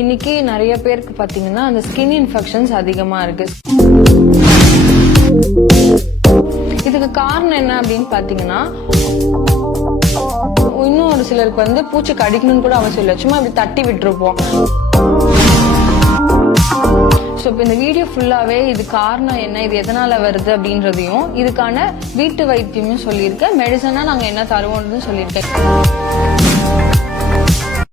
இன்னைக்கு நிறைய பேருக்கு பாத்தீங்கன்னா அந்த ஸ்கின் இன்ஃபெக்ஷன்ஸ் அதிகமா இருக்கு. இதுக்கு காரணம் என்ன அப்படின்னு பாத்தீங்கன்னா, இன்னும் ஒரு சிலருக்கு வந்து பூச்சி கடிக்கணும்னு கூட அவசியம் இல்லை, சும்மா இப்படி தட்டி விட்டுருப்போம். ஸோ இப்போ இந்த வீடியோ ஃபுல்லாவே இது காரணம் என்ன, இது எதனால வருது அப்படின்றதையும் இதுக்கான வீட்டு வைத்தியமும் சொல்லியிருக்கேன், மெடிசனா நாங்க என்ன தருவோம்னு சொல்லியிருக்கேன்.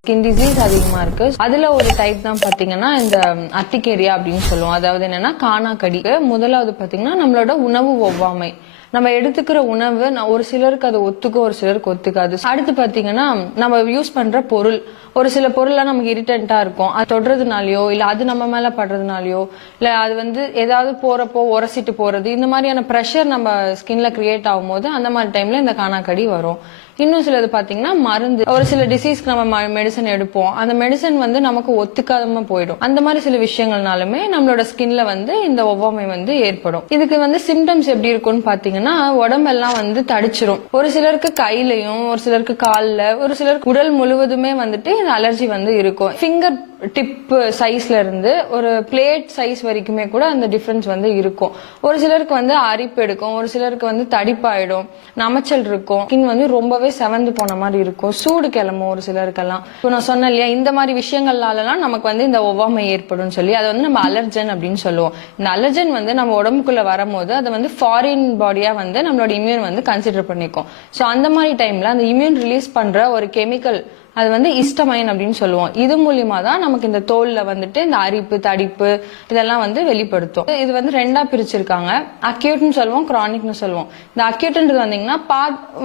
ஸ்கின் டிசீஸ் அதிகமா இருக்கு. அதுல ஒரு டைப் தான் பாத்தீங்கன்னா இந்த அர்டிகேரியா அப்படின்னு சொல்லுவோம். அதாவது என்னன்னா காணாக்கடி. முதலாவது பாத்தீங்கன்னா நம்மளோட உணவு ஒவ்வாமை. நம்ம எடுத்துக்கிற உணவு ஒரு சிலருக்கு அது ஒத்துக்கும், ஒரு சிலருக்கு ஒத்துக்காது. அடுத்து பாத்தீங்கன்னா நம்ம யூஸ் பண்ற பொருள், ஒரு சில பொருள்லாம் நமக்கு இரிட்டன்டா இருக்கும், அது தொடுறதுனாலயோ இல்ல அது நம்ம மேல படுறதுனாலயோ இல்ல அது வந்து ஏதாவது போறப்போ உரசிட்டு போறது, இந்த மாதிரியான ப்ரெஷர் நம்ம ஸ்கின்ல கிரியேட் ஆகும் போது அந்த மாதிரி டைம்ல இந்த காணாக்கடி வரும். இன்னும் சிலது பாத்தீங்கன்னா மருந்து, ஒரு சில டிசீஸ்க்கு நம்ம மெடிசன் எடுப்போம், அந்த மெடிசன் வந்து நமக்கு ஒத்துக்காதமா போயிடும். அந்த மாதிரி சில விஷயங்கள்னாலுமே நம்மளோட ஸ்கின்ல வந்து இந்த ஒவ்வாமை வந்து ஏற்படும். இதுக்கு வந்து சிம்டம்ஸ் எப்படி இருக்கும்னு பாத்தீங்கன்னா, உடம்பெல்லாம் வந்து தடிச்சிரும். ஒரு சிலருக்கு கையிலயும், ஒரு சிலருக்கு கால்ல, ஒரு சிலருக்கு உடல் முழுவதுமே வந்துட்டு இந்த அலர்ஜி வந்து இருக்கும். ஃபிங்கர் டிப் சைஸ்ல இருந்து ஒரு பிளேட் சைஸ் வரைக்குமே கூட அந்த டிஃபரன்ஸ் வந்து இருக்கும். ஒரு சிலருக்கு வந்து அரிப்பு எடுக்கும், ஒரு சிலருக்கு வந்து தடிப்பாயிடும், நமைச்சல் இருக்கும், ஸ்கின் வந்து ரொம்பவே செவந்து போன மாதிரி இருக்கும், சூடு கிளம்பும் ஒரு சிலருக்கெல்லாம். இப்போ நான் சொன்னேன் இல்லையா, இந்த மாதிரி விஷயங்கள்லாம் நமக்கு வந்து இந்த ஒவ்வாமை ஏற்படும் சொல்லி, அதை வந்து நம்ம அலர்ஜன் அப்படின்னு சொல்லுவோம். இந்த அலர்ஜன் வந்து நம்ம உடம்புக்குள்ள வரும்போது அதை வந்து ஃபாரின் பாடியா வந்து நம்மளோட இம்யூன் வந்து கன்சிடர் பண்ணிக்கும். ஸோ அந்த மாதிரி டைம்ல அந்த இம்யூன் ரிலீஸ் பண்ற ஒரு கெமிக்கல், அது வந்து ஹிஸ்டமைன் அப்படின்னு சொல்லுவோம். இது மூலியமா தான் நமக்கு இந்த தோல்ல வந்துட்டு இந்த அரிப்பு, தடிப்பு இதெல்லாம் வந்து வெளிப்படுத்தும். இது வந்து ரெண்டா பிரிச்சிருக்காங்க, அக்யூட்னு சொல்லுவோம், கிரானிக்னு சொல்லுவோம். இந்த அக்யூட்ன்றது வந்தீங்கன்னா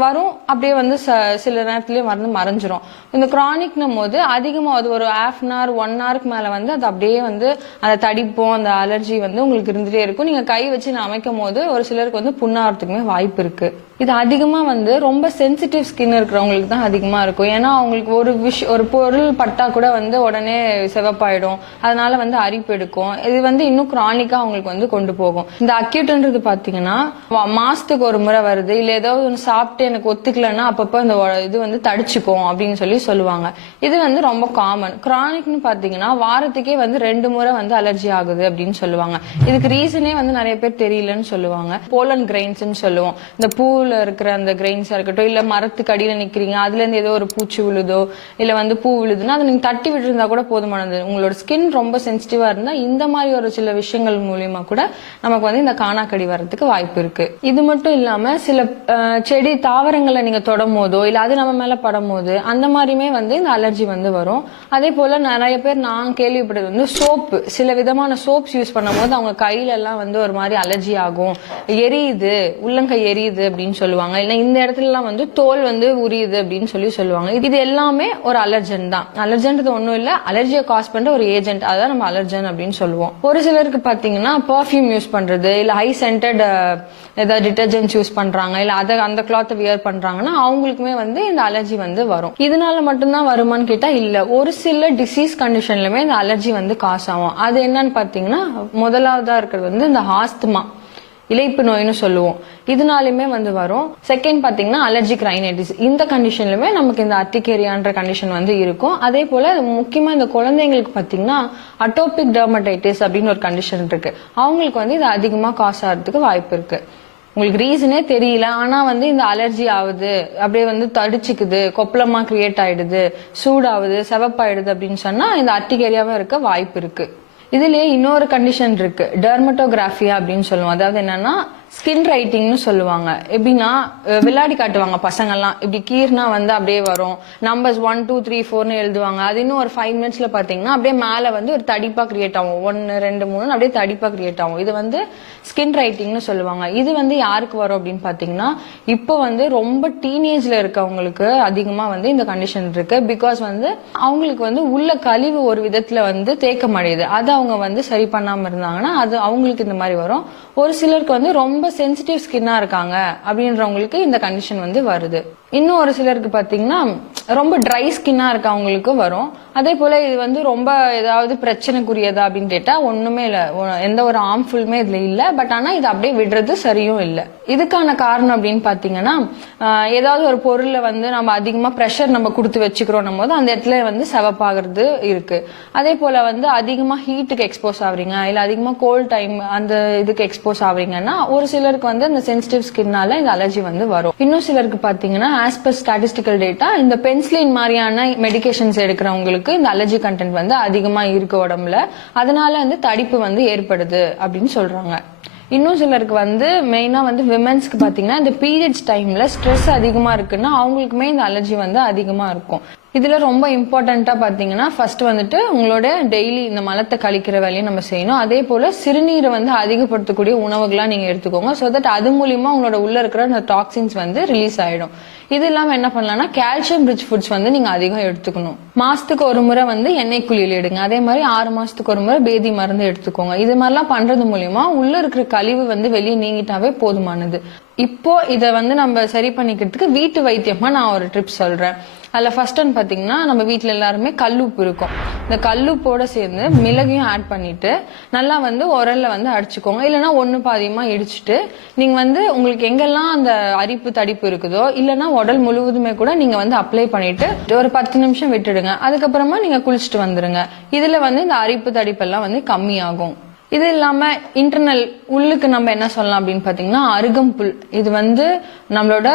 வரும், அப்படியே வந்து சில நேரத்திலேயே வந்து மறைஞ்சிரும். இந்த கிரானிக்னும் போது அதிகமா அது ஒரு ஹாஃப் அன் ஹவர் 1 ஹவருக்கு மேல வந்து அது அப்படியே வந்து அந்த தடிப்பும் அந்த அலர்ஜி வந்து உங்களுக்கு இருந்துட்டே இருக்கும். நீங்க கை வச்சு அமைக்கும் போது ஒரு சிலருக்கு வந்து புண்ணாகிறதுக்குமே வாய்ப்பு இருக்கு. இது அதிகமா வந்து ரொம்ப சென்சிட்டிவ் ஸ்கின் இருக்கிறவங்களுக்கு தான் அதிகமா இருக்கும். ஏன்னா அவங்களுக்கு ஒரு பொருள் பட்டா கூட வந்து உடனே சிவப்பாயிடும், அதனால வந்து அரிப்பு எடுக்கும். இது வந்து இன்னும் கிரானிக்கா அவங்களுக்கு வந்து கொண்டு போகும். இந்த அக்யூட்ன்றது பாத்தீங்கன்னா மாசத்துக்கு ஒரு முறை வருது, இல்ல ஏதாவது ஒன்று சாப்பிட்டு எனக்கு ஒத்துக்கலன்னா அப்பப்போ இந்த இது வந்து தடிச்சுக்கும் அப்படின்னு சொல்லுவாங்க. இது வந்து ரொம்ப காமன். கிரானிக்னு பாத்தீங்கன்னா வாரத்துக்கே வந்து 2 முறை வந்து அலர்ஜி ஆகுது அப்படின்னு சொல்லுவாங்க. இதுக்கு ரீசனே வந்து நிறைய பேர் தெரியலன்னு சொல்லுவாங்க. போலன் கிரெயின்ஸ் சொல்லுவோம். இந்த பூல இருக்கிற அந்த கிரெயின்ஸா இருக்கட்டும், இல்ல மரத்துக்கு அடியில நிக்கிறீங்க, அதுல இருந்து ஏதோ ஒரு பூச்சி விழுதோ இல்ல வந்து பூ விழுதுன்னா அதை நீங்க தட்டி விட்டு இருந்தா கூட போதுமானது. உங்களோட ஸ்கின் ரொம்ப சென்சிட்டிவா இருந்தா இந்த மாதிரி ஒரு சில விஷயங்கள் மூலியமா கூட நமக்கு வந்து இந்த காணாக்கடி வர்றதுக்கு வாய்ப்பு இருக்கு. இது மட்டும் இல்லாம சில செடி தாவரங்களை நீங்க தொடும் போதோ இல்ல அது நம்ம மேல படும் போது அந்த மாதிரியுமே வந்து இந்த அலர்ஜி வந்து வரும். அதே போல நிறைய பேர் நான் கேள்விப்பட்டது வந்து சோப்பு, சில விதமான சோப்ஸ் யூஸ் பண்ணும் போது அவங்க கையில எல்லாம் வந்து ஒரு மாதிரி அலர்ஜி ஆகும், எரியுது, உள்ளங்கை எரியுது அப்படின்னு சொல்லுவாங்க. இல்ல இந்த இடத்துல எல்லாம் வந்து தோல் வந்து உரியுது அப்படின்னு சொல்லுவாங்க. இது எல்லாமே ஒரு அலர்ஜன் தான். அலர்ஜன்றது ஒண்ணும் இல்ல, அலர்ஜியை காஸ் பண்ற ஒரு ஏஜென்ட், அதான் நம்ம அலர்ஜன் அப்படின்னு சொல்லுவோம். ஒரு சிலருக்கு பாத்தீங்கன்னா பர்ஃபியூம் யூஸ் பண்றது இல்ல ஹை சென்டட் ஏதாவது டிட்டர்ஜென்ட் யூஸ் பண்றாங்க, இல்ல அந்த கிளாத் வியர் பண்றாங்கன்னா அவங்களுக்குமே வந்து இந்த அலர்ஜி வந்து வரும். இதனால மட்டும்தான் வருமானு கேட்டா இல்ல, ஒரு சில டிசீஸ் கண்டிஷன்லயுமே இந்த அலர்ஜி வந்து காஸ் ஆகும். அது என்னன்னு பாத்தீங்கன்னா முதலாவதா இருக்கிறது வந்து இந்த ஆஸ்துமா, இளைப்பு நோய்னு சொல்லுவோம், இதனாலுமே வந்து வரும். செகண்ட் பாத்தீங்கன்னா அலர்ஜிக் ரைனைட்டிஸ், இந்த கண்டிஷன்லுமே நமக்கு இந்த அர்டிகேரியான்ற கண்டிஷன் வந்து இருக்கும். அதே போல முக்கியமா இந்த குழந்தைங்களுக்கு பாத்தீங்கன்னா அட்டோபிக் டெர்மடைட்டிஸ் அப்படின்னு ஒரு கண்டிஷன் இருக்கு, அவங்களுக்கு வந்து இது அதிகமா காஸ் ஆகிறதுக்கு வாய்ப்பு இருக்கு. உங்களுக்கு ரீசனே தெரியல, ஆனா வந்து இந்த அலர்ஜி ஆகுது, அப்படியே வந்து தடிச்சுக்குது, கொப்பளமா கிரியேட் ஆயிடுது, சூடாகுது, செவப்பாயிடுது அப்படின்னு சொன்னா இந்த அர்டிகேரியாவா இருக்க வாய்ப்பு இருக்கு. இதுலயே இன்னொரு கண்டிஷன் இருக்கு, டெர்மட்டோகிராஃபியா அப்படின்னு சொல்லுவோம். அதாவது என்னன்னா ஸ்கின் ரைட்டிங்னு சொல்லுவாங்க. எப்படின்னா விளையாடி காட்டுவாங்க பசங்க எல்லாம், இப்படி கீர்னா வந்து அப்படியே வரும், நம்பர்ஸ் 1 2 3 4ன்னு எழுதுவாங்க. அது இன்னும் ஒரு 5 மினிட்ஸ்ல பாத்தீங்கன்னா அப்படியே மேல வந்து ஒரு தடிப்பா கிரியேட் ஆகும், 1 2 3 அப்படியே தடிப்பா கிரியேட் ஆகும். இது வந்து ஸ்கின் ரைட்டிங்னு சொல்லுவாங்க. இது வந்து யாருக்கு வரும் அப்படின்னு பாத்தீங்கன்னா இப்போ வந்து ரொம்ப டீனேஜ்ல இருக்கவங்களுக்கு அதிகமா வந்து இந்த கண்டிஷன் இருக்கு. பிகாஸ் வந்து அவங்களுக்கு வந்து உள்ள கழிவு ஒரு விதத்துல வந்து தேக்கம் அடையுது, அதை அவங்க வந்து சரி பண்ணாம இருந்தாங்கன்னா அது அவங்களுக்கு இந்த மாதிரி வரும். ஒரு சிலருக்கு வந்து ரொம்ப சென்சிட்டிவ் ஸ்கின்னா இருக்காங்க அப்படின்றவங்களுக்கு இந்த கண்டிஷன் வந்து வருது. இன்னும் ஒரு சிலருக்கு பாத்தீங்கன்னா ரொம்ப ட்ரை ஸ்கின்னா இருக்கவங்களுக்கு வரும். அதே போல இது வந்து ரொம்ப ஏதாவது பிரச்சனைக்குரியதா அப்படின்னு கேட்டா ஒண்ணுமே இல்ல, எந்த ஒரு ஹார்ம்ஃபுல்லுமே இதுல இல்ல. பட் ஆனா இது அப்படியே விடுறது சரியும் இல்ல. இதுக்கான காரணம் அப்படின்னு பாத்தீங்கன்னா ஏதாவது ஒரு பொருள்ல வந்து நம்ம அதிகமா ப்ரெஷர் நம்ம கொடுத்து வச்சுக்கிறோம் போது அந்த இடத்துல வந்து செவப்பாகிறது இருக்கு. அதே போல வந்து அதிகமா ஹீட்டுக்கு எக்ஸ்போஸ் ஆகுறீங்க, இல்ல அதிகமா கோல்ட் டைம் அந்த இதுக்கு எக்ஸ்போஸ் ஆகுறீங்கன்னா ஒரு சிலருக்கு வந்து இந்த சென்சிட்டிவ் ஸ்கின்னால இந்த அலர்ஜி வந்து வரும். இன்னும் சிலருக்கு பாத்தீங்கன்னா ஆஸ் பர் ஸ்டாட்டிஸ்டிக்கல் டேட்டா இந்த பென்சிலின் மாதிரியான மெடிகேஷன்ஸ் எடுக்கிறவங்களுக்கு இந்த அலர்ஜி கண்டென்ட் வந்து அதிகமா இருக்கு உடம்புல. அதனால வந்து தடிப்பு வந்து ஏற்படுது அப்படின்னு சொல்றாங்க. இன்னும் சிலருக்கு வந்து மெயினா வந்து விமென்ஸ்க்கு பாத்தீங்கன்னா இந்த பீரியட்ஸ் டைம்ல ஸ்ட்ரெஸ் அதிகமா இருக்குன்னா அவங்களுக்குமே இந்த அலர்ஜி வந்து அதிகமா இருக்கும். இதுல ரொம்ப இம்பார்ட்டன்டா பாத்தீங்கன்னா ஃபர்ஸ்ட் வந்துட்டு உங்களோட டெய்லி இந்த மலத்தை கழிக்கிற வேலையை நம்ம செய்யணும். அதே போல சிறுநீரை வந்து அதிகப்படுத்தக்கூடிய உணவுகளா நீங்க எடுத்துக்கோங்க. சோ தட் அது மூலியமா உங்களோட உள்ள இருக்கிற அந்த டாக்ஸின்ஸ் வந்து ரிலீஸ் ஆயிடும். இது இல்லாம என்ன பண்ணலாம்னா கால்சியம் ரிச் ஃபுட்ஸ் வந்து நீங்க அதிகம் எடுத்துக்கணும். மாசத்துக்கு ஒரு முறை வந்து எண்ணெய் குளியல் எடுங்க. அதே மாதிரி 6 மாசத்துக்கு ஒரு முறை பேதி மருந்து எடுத்துக்கோங்க. இது மாதிரிலாம் பண்றது மூலியமா உள்ள இருக்கிற கழிவு வந்து வெளியே நீங்கிட்டாவே போதுமானது. இப்போ இத வந்து நம்ம சரி பண்ணிக்கிறதுக்கு வீட்டு வைத்தியமா நான் ஒரு ட்ரிப் சொல்றேன். அதுல ஃபர்ஸ்ட் ஒன் பாத்தீங்கன்னா நம்ம வீட்டுல எல்லாருமே கல்லுப்பு இருக்கும். இந்த கல்லுப்போட சேர்ந்து மிளகையும் ஆட் பண்ணிட்டு நல்லா வந்து உரல்ல வந்து அடிச்சுக்கோங்க. இல்லைன்னா ஒண்ணு பாதியமா இடிச்சுட்டு நீங்க வந்து உங்களுக்கு எங்கெல்லாம் அந்த அரிப்பு தடிப்பு இருக்குதோ இல்லைன்னா உடல் முழுவதுமே கூட நீங்க வந்து அப்ளை பண்ணிட்டு ஒரு 10 நிமிஷம் விட்டுடுங்க. அதுக்கப்புறமா நீங்க குளிச்சுட்டு வந்துருங்க. இதுல வந்து இந்த அரிப்பு தடிப்பு எல்லாம் வந்து கம்மியாகும். இது இல்லாம இன்டர்னல் உள்ளுக்கு நம்ம என்ன சொல்லலாம் அப்படின்னு பாத்தீங்கன்னா அருகம்புல். இது வந்து நம்மளோட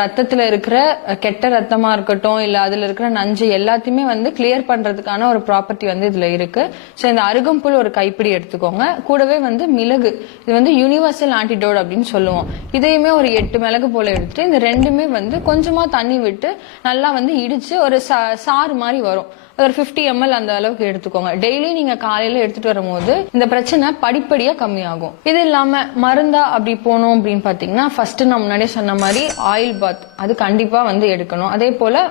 ரத்தத்துல இருக்கிற கெட்ட ரத்தமா இருக்கட்டும் இல்ல அதுல இருக்கிற நஞ்சு எல்லாத்தையுமே வந்து கிளியர் பண்றதுக்கான ஒரு ப்ராப்பர்ட்டி வந்து இதுல இருக்கு. சோ இந்த அருகம்புல் ஒரு கைப்பிடி எடுத்துக்கோங்க. கூடவே வந்து மிளகு, இது வந்து யூனிவர்சல் ஆன்டிடோட் அப்படின்னு சொல்லுவோம். இதையுமே ஒரு 8 மிளகு போல எடுத்துட்டு இந்த ரெண்டுமே வந்து கொஞ்சமா தண்ணி விட்டு நல்லா வந்து இடிச்சு ஒரு சாறு மாதிரி வரும். ஒரு 50 ml அந்த அளவுக்கு எடுத்துக்கோங்க. டெய்லி நீங்க காலையில எடுத்துட்டு வரும்போது இந்த பிரச்சனை படிப்படியா கம்மியாகும். இது இல்லாம மருந்தா அப்படி போனோம் அப்படின்னு பாத்தீங்கன்னா ஃபர்ஸ்ட் நான் முன்னாடியே சொன்ன மாதிரி ஆயில் பாத் அது கண்டிப்பா வந்து எடுக்கணும். அதே போல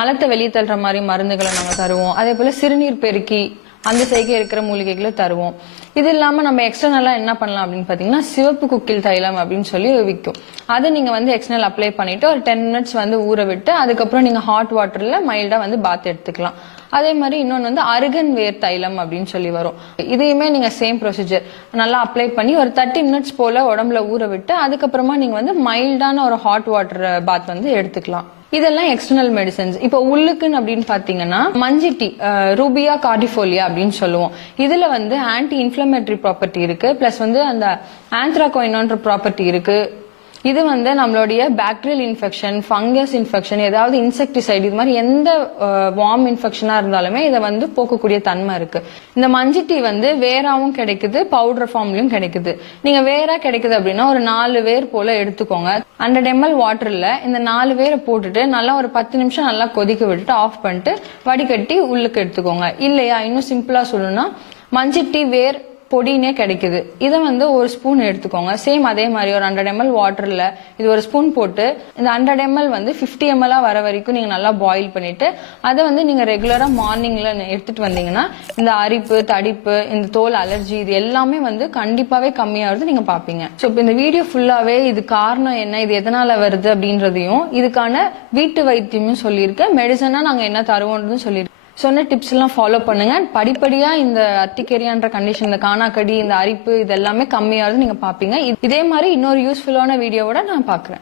மலத்தை வெளியே தள்ளுற மாதிரி மருந்துகளை நாங்க தருவோம். அதே போல சிறுநீர் பெருக்கி அந்த செய்கை இருக்கிற மூலிகைகளை தருவோம். இது இல்லாம நம்ம எக்ஸ்டர்னலா என்ன பண்ணலாம் அப்படின்னு பாத்தீங்கன்னா சிவப்பு குக்கில் தைலம் அப்படின்னு சொல்லி விற்கும். அதை நீங்க வந்து எக்ஸ்டர்னல் அப்ளை பண்ணிட்டு ஒரு 10 மினிட்ஸ் வந்து ஊற விட்டு அதுக்கப்புறம் நீங்க ஹாட் வாட்டர்ல மைல்டா வந்து பாத் எடுத்துக்கலாம். அதே மாதிரி இன்னொன்னு வந்து அருகன் வேர் தைலம் அப்படின்னு சொல்லி வரும். இதையுமே நீங்க சேம் ப்ரொசீஜர் நல்லா அப்ளை பண்ணி ஒரு 30 மினிட்ஸ் போல உடம்புல ஊற விட்டு அதுக்கப்புறமா நீங்க வந்து மைல்டான ஒரு ஹாட் வாட்டர் பாத் வந்து எடுத்துக்கலாம். இதெல்லாம் எக்ஸ்டர்னல் மெடிசன்ஸ். இப்போ உள்ளுக்குன்னு அப்படின்னு பாத்தீங்கன்னா மஞ்சிட்டி ரூபியா கார்டிஃபோலியா அப்படின்னு சொல்லுவோம். இதுல வந்து ஆன்டி இன்ஃபிளமேட்டரி ப்ராப்பர்ட்டி இருக்கு. பிளஸ் வந்து அந்த ஆந்த்ராகோயினோன்ற ப்ராப்பர்ட்டி இருக்கு. இது வந்து நம்மளுடைய பாக்டீரியல் இன்ஃபெக்ஷன், ஃபங்கஸ் இன்ஃபெக்ஷன், ஏதாவது இன்செக்டிசைடு இது மாதிரி எந்த வார்ம் இன்ஃபெக்ஷனா இருந்தாலுமே இதை வந்து போக்கக்கூடிய தன்மை இருக்கு. இந்த மஞ்சிட்டி வந்து வேராவும் கிடைக்குது, பவுடர் ஃபார்ம்லயும் கிடைக்குது. நீங்க வேரா கிடைக்குது அப்படின்னா ஒரு 4 வேர் போல எடுத்துக்கோங்க. 100 ml வாட்டர்ல இந்த 4 வேரை போட்டுட்டு நல்லா ஒரு 10 நிமிஷம் நல்லா கொதிக்க விட்டுட்டு ஆஃப் பண்ணிட்டு வடிகட்டி உள்ளுக்கு எடுத்துக்கோங்க. இல்லையா இன்னும் சிம்பிளா சொல்லணும்னா மஞ்சிட்டி வேர் பொடினே கிடைக்குது. இதை வந்து ஒரு ஸ்பூன் எடுத்துக்கோங்க. சேம் அதே மாதிரி ஒரு 100 ml வாட்டர்ல இது ஒரு ஸ்பூன் போட்டு இந்த 100 ml வந்து 50 ml வர வரைக்கும் நீங்க நல்லா பாயில் பண்ணிட்டு அதை வந்து நீங்க ரெகுலரா மார்னிங்ல எடுத்துட்டு வந்தீங்கன்னா இந்த அரிப்பு தடிப்பு இந்த தோல் அலர்ஜி இது எல்லாமே வந்து கண்டிப்பாவே கம்மியாகிறது நீங்க பாப்பீங்க. சோ இப்போ இந்த வீடியோ ஃபுல்லாவே இது காரணம் என்ன, இது எதனால வருது அப்படின்றதையும் இதுக்கான வீட்டு வைத்தியமும் சொல்லியிருக்கேன். மெடிசனா நாங்க என்ன தருவோம்னு சொல்லியிருக்கேன். சொன்ன டிப்ஸ் எல்லாம் ஃபாலோ பண்ணுங்க. படிப்படியா இந்த அர்டிகேரியான்ற கண்டிஷன், இந்த காணாக்கடி, இந்த அரிப்பு இது எல்லாமே கம்மியாவது நீங்க பாப்பீங்க. இதே மாதிரி இன்னொரு யூஸ்ஃபுல்லான வீடியோவோட நான் பாக்குறேன்.